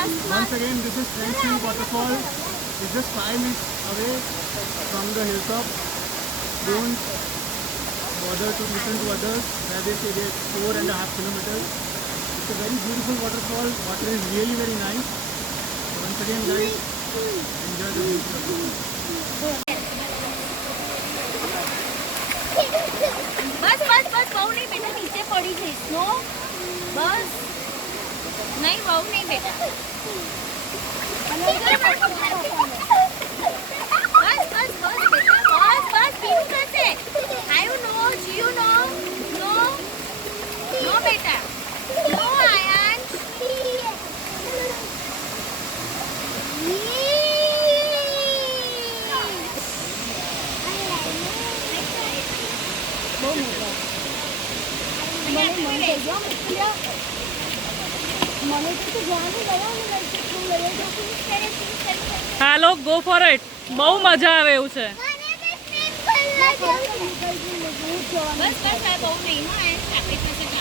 Once again, this is Krang Suri Waterfall. It's just 5 minutes away from the hilltop. Don't bother to listen to others where they say they're 4.5 kilometers. It's a very beautiful waterfall. Water is really very nice. So once again, guys, enjoy the view. बस बस बस बहू नहीं बेटा नीचे पड़ी थी snow बस नहीं बहू नहीं बेटा बस बस बस बेटा बस बस पीयू कैसे आयु नो जियो नो नो नो बेटा नो आयन હાલો ગો ફોર ઇટ બહુ મજા આવે એવું છે बस बस है बहू नहीं हो आयन